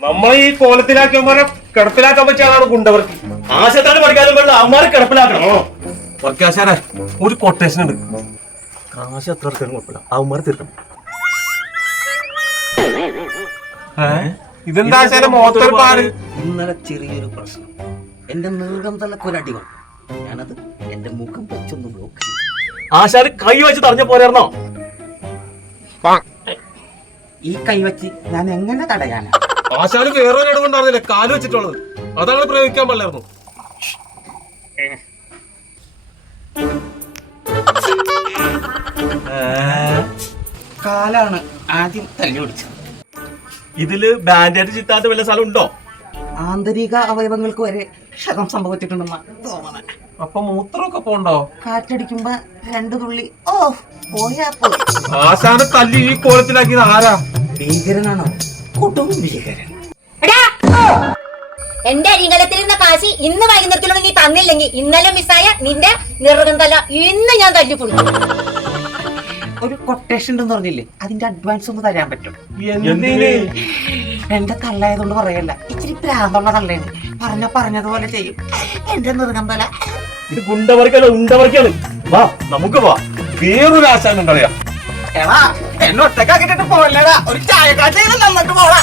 നമ്മളെ ഈ കോലത്തിലാക്കിയവന്മാരെ കിടപ്പിലാക്കാൻ പറ്റിയ ആളാണ് ഗുണ്ടവർക്ക്. ആശത്താണ് പഠിക്കാനും വേണ്ട അമ്മാരെ കിടപ്പിലാക്കണം. വർക്കാശാരെ ഒരു കൊട്ടേഷൻ ഉണ്ട്. കാശ് എത്ര എടുത്താലും കുഴപ്പമില്ല. അവന്മാരെ തീർക്കണം ഇതെന്താ ആശാനെ മുഖത്തൊരു പാട്. ഇന്നലെ ചെറിയൊരു പ്രശ്നം. എന്റെ നീളം തലക്കൊരടി വന്നു. ഞാനത് എന്റെ മുഖം വെച്ചൊന്ന് ബ്ലോക്ക് ആശാര് കൈ വെച്ച് തടഞ്ഞ പോരായിരുന്നോ ഈ കൈ വെച്ച് ഞാൻ എങ്ങനെ തടയാനാ? ആശാന് വേറൊരു ഇടവുണ്ടായിരുന്നില്ല കാൽ വെച്ചിട്ടുള്ളത്. അതാണ് പ്രയോഗിക്കാൻ പാടില്ലായിരുന്നു. കാലാണ് ആദ്യം തല്ലി പിടിച്ചത്. ഇതിൽ ബാൻഡേജ് ചിത്താത്ത വല്ല സ്ഥലം ഉണ്ടോ? ആന്തരിക അവയവങ്ങൾക്ക് വരെ ക്ഷതം സംഭവിച്ചിട്ടുണ്ടെന്നാ തോന്നണേ. അപ്പൊ മൂത്രമൊക്കെ പോണ്ടോ? കാറ്റടിക്കുമ്പോ രണ്ടു തുള്ളി ഓ പോയാ പോയി. ആശാനെ തല്ലി ഈ കോലത്തിലാക്കിയത് ആരാ? ഭീകരനാണോ? കൊടും ഭീകരൻ എടാ! എന്റെ അരികലത്തിലിരുന്ന കാശി ഇന്ന് വൈകുന്നേരത്തിലൊന്നും നീ തന്നില്ലെങ്കിൽ ഇന്നലെ മിസ്സായ നിന്റെ നിറകം തല ഇന്ന് ഞാൻ തല്ലി കൊടുക്കും ഒരു കൊട്ടേഷൻ ഉണ്ടെന്ന് പറഞ്ഞില്ലേ? അതിന്റെ അഡ്വാൻസ് ഒന്ന് തരാൻ പറ്റും. എന്റെ തള്ളായതുകൊണ്ട് പറയല്ല. ഇച്ചിരി പ്രാന്തുള്ള തള്ളയാണ്. പറഞ്ഞ പറഞ്ഞതുപോലെ ചെയ്യും. എന്റെ നിറകം തല ഇത് ഗുണ്ടവർക്കല്ല ഉണ്ടവർക്കാണ് വാ നമുക്ക് വാ. വേറൊരു ആശാനം ഉണ്ടറിയാം. എടാ എന്നെ ഒറ്റക്കാക്കിട്ടിട്ട് പോവല്ലേടാ. ഒരു ചായക്കാഴ്ച നന്നിട്ട് പോടാ.